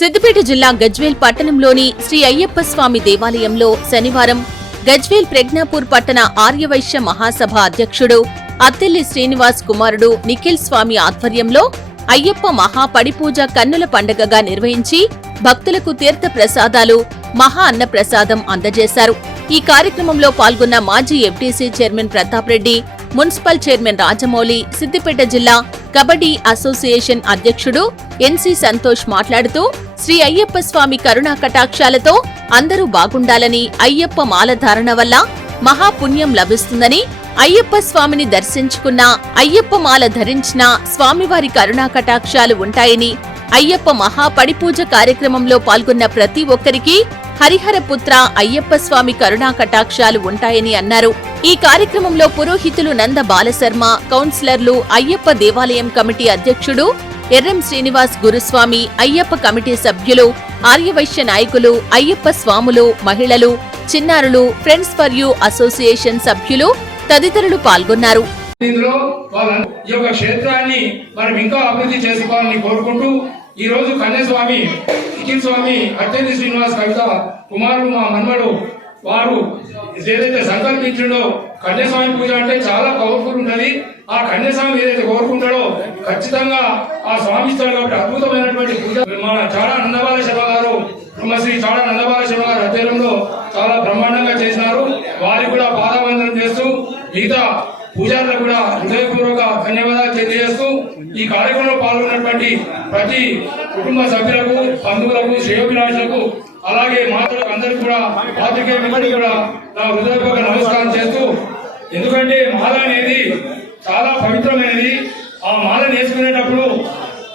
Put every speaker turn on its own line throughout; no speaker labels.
సిద్దిపేట జిల్లా గజ్వేల్ పట్టణంలోని శ్రీ అయ్యప్ప స్వామి దేవాలయంలో శనివారం గజ్వేల్ ప్రజ్ఞాపూర్ పట్టణ ఆర్యవైశ్య మహాసభ అధ్యక్షుడు అత్తెల్లి శ్రీనివాస్ కుమారుడు నిఖిల్ స్వామి ఆధ్వర్యంలో అయ్యప్ప మహా పడిపూజ కన్నుల పండగగా నిర్వహించి భక్తులకు తీర్థ ప్రసాదాలు మహా అన్న ప్రసాదం అందజేశారు. ఈ కార్యక్రమంలో పాల్గొన్న మాజీ FDC chairman Pratap Reddy municipal chairman Rajamouli Siddipet జిల్లా కబడ్డీ అసోసియేషన్ అధ్యక్షుడు ఎన్సి సంతోష్ మాట్లాడుతూ శ్రీ అయ్యప్ప స్వామి కరుణా కటాక్షాలతో అందరూ బాగుండాలని అయ్యప్ప మాలధారణ వల్ల మహాపుణ్యం లభిస్తుందని అయ్యప్ప స్వామిని దర్శించుకున్న అయ్యప్ప మాల ధరించిన స్వామివారి కరుణా కటాక్షాలు ఉంటాయని అయ్యప్ప మహా పడిపూజ కార్యక్రమంలో పాల్గొన్న ప్రతి ఒక్కరికి హరిహరపుత్ర అయ్యప్ప స్వామి కరుణా కటాక్షాలు ఉంటాయని అన్నారు. ఈ కార్యక్రమంలో పురోహితులు నంద బాలశర్మ కౌన్సిలర్లు అయ్యప్ప దేవాలయం కమిటీ అధ్యక్షుడు ఎర్రం శ్రీనివాస్ గురుస్వామి అయ్యప్ప కమిటీ సభ్యులు ఆర్యవైశ్య నాయకులు అయ్యప్ప స్వాములు మహిళలు చిన్నారులు ఫ్రెండ్స్ ఫర్ యూ అసోసియేషన్ సభ్యులు తదితరులు పాల్గొన్నారు.
ఇందులో ఈ యొక్క క్షేత్రాన్ని మనం ఇంకా అభివృద్ధి చేసుకోవాలని కోరుకుంటూ ఈ రోజు కన్యస్వామి నిఖిల్ స్వామి అట్టెల్లి శ్రీనివాస్ కవిత కుమారుడు మా మన్మడు వారు ఏదైతే సంకల్పించిండో కన్యస్వామి పూజ అంటే చాలా పవర్ఫుల్ ఉంటది. ఆ కన్యస్వామి ఏదైతే కోరుకుంటాడో ఖచ్చితంగా ఆ స్వామి ఇస్తాడు కాబట్టి అద్భుతమైనటువంటి పూజ. మన చాలా నందబాల శర్మ గారు బ్రహ్మశ్రీ చాలా నందబాల శర్మ గారు అధ్యయనంలో చాలా బ్రహ్మాండంగా చేసినారు. వారికి కూడా పాదవందనం చేస్తూ మిగతా పూజారులకు కూడా హృదయపూర్వక ధన్యవాదాలు తెలియజేస్తూ ఈ కార్యక్రమంలో పాల్గొన్నటువంటి ప్రతి కుటుంబ సభ్యులకు బంధువులకు శ్రేయోభిలాషులకు అలాగే మాతలకు అందరికీ కూడా పాత్రికేయ కూడా నా హృదయపూర్వక నమస్కారం చేస్తూ ఎందుకంటే మాల అనేది చాలా పవిత్రమైనది. ఆ మాల నేర్చుకునేటప్పుడు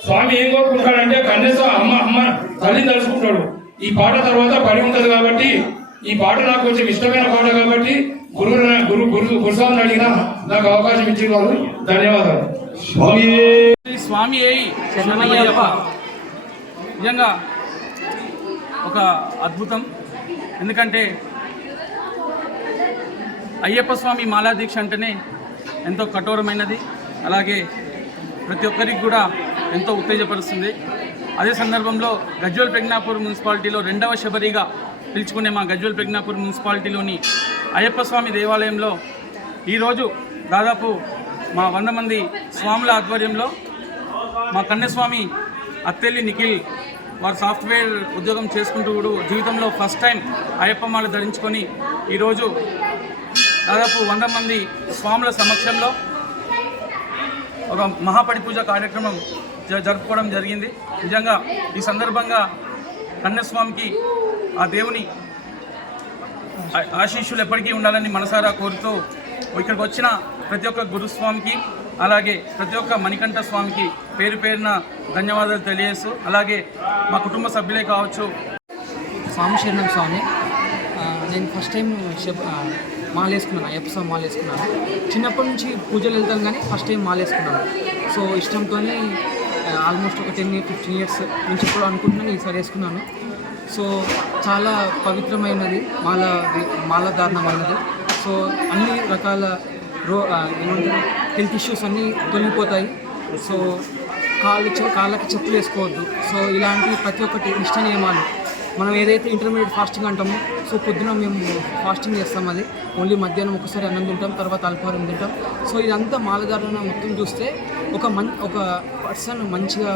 స్వామి ఏం కోరుకుంటాడంటే కన్యస్వ అమ్మ అమ్మ తల్లిని తలుచుకుంటాడు. ఈ పాట తర్వాత పడి ఉంటది కాబట్టి ఈ పాట నాకు కొంచెం ఇష్టమైన పాట కాబట్టి గురువు గురు గురు గురుస్వామిని అడిగినా నాకు అవకాశం ఇచ్చిన వాళ్ళు ధన్యవాదాలు.
స్వామి శరణమయ్యప్ప. నిజంగా ఒక అద్భుతం. ఎందుకంటే అయ్యప్ప స్వామి మాలా దీక్ష అంటేనే ఎంతో కఠోరమైనది. అలాగే ప్రతి ఒక్కరికి కూడా ఎంతో ఉత్తేజపరుస్తుంది. అదే సందర్భంలో గజ్వల్ ప్రజ్ఞాపూర్ మున్సిపాలిటీలో రెండవ శబరిగా పిలుచుకునే మా గజ్వల్ ప్రజ్ఞాపూర్ మున్సిపాలిటీలోని అయ్యప్ప స్వామి దేవాలయంలో ఈరోజు దాదాపు మా వంద మంది స్వాముల ఆధ్వర్యంలో మా కన్నస్వామి అత్తెల్లి నిఖిల్ వారు సాఫ్ట్వేర్ ఉద్యోగం చేసుకుంటూ జీవితంలో ఫస్ట్ టైం అయ్యప్ప మాల ధరించుకొని ఈరోజు దాదాపు వంద మంది స్వాముల సమక్షంలో ఒక మహాపడి పూజ కార్యక్రమం జ- జరుపుకోవడం జరిగింది. నిజంగా ఈ సందర్భంగా కన్యస్వామికి ఆ దేవుని ఆశీస్సులు ఎప్పటికీ ఉండాలని మనసారా కోరుతూ ఇక్కడికి వచ్చిన ప్రతి ఒక్క గురుస్వామికి అలాగే ప్రతి ఒక్క మణికంఠ స్వామికి పేరు పేరున ధన్యవాదాలు తెలియజేస్తూ అలాగే మా కుటుంబ సభ్యులే కావచ్చు.
స్వామి శరణం స్వామి. నేను ఫస్ట్ టైం మాల వేసుకున్నాను అయ్యప్ప స్వామి మాల వేసుకున్నాను. చిన్నప్పటి నుంచి పూజలు వెళ్తాం కానీ ఫస్ట్ టైం మాల వేసుకున్నాను. సో ఇష్టంతోనే ఆల్మోస్ట్ ఒక టెన్ ఫిఫ్టీన్ ఇయర్స్ నుంచి ఇప్పుడు అనుకుంటున్నాను ఈసారి వేసుకున్నాను. సో చాలా పవిత్రమైనది మాల మాల దారుణం అన్నది. సో అన్ని రకాల రో ఏమంటారు హెల్త్ ఇష్యూస్ అన్నీ తొలగిపోతాయి. సో కాళ్ళు కాళ్ళకి చెప్పులు వేసుకోవద్దు. సో ఇలాంటి ప్రతి ఒక్కటి ఇష్ట నియమాలు మనం ఏదైతే ఇంటర్మీడియట్ ఫాస్టింగ్ అంటామో సో పొద్దున మేము ఫాస్టింగ్ చేస్తాం అది. ఓన్లీ మధ్యాహ్నం ఒకసారి అన్నం తింటాం తర్వాత అల్పహారం తింటాం. సో ఇదంతా మాలధారణ మొత్తం చూస్తే ఒక మన్ ఒక పర్సన్ మంచిగా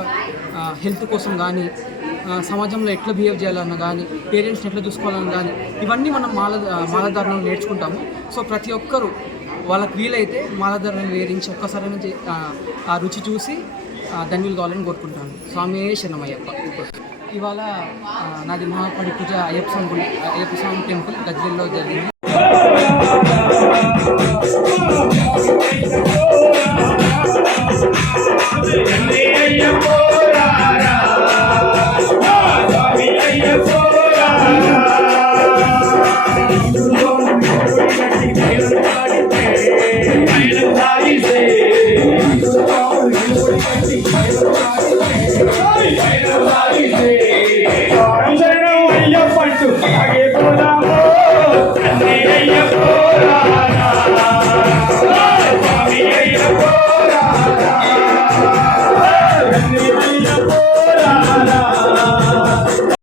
హెల్త్ కోసం కానీ సమాజంలో ఎట్లా బిహేవ్ చేయాలన్న కానీ పేరెంట్స్ని ఎట్లా చూసుకోవాలని కానీ ఇవన్నీ మనం మాల మాలధారణలు నేర్చుకుంటాము. సో ప్రతి ఒక్కరూ వాళ్ళకి వీలైతే మాలధారణ వేరించి ఒక్కసారి ఆ రుచి చూసి ధన్యులు కావాలని కోరుకుంటాను. స్వామి శరణమయ్యప్ప. ఇవాళ నాది మహాపడి పూజ అయ్యప్ప స్వామి అయ్యప్ప స్వామి టెంపుల్ గజ్వేల్లో జరిగింది. అయ్యప్పట్టు అగే పోదామో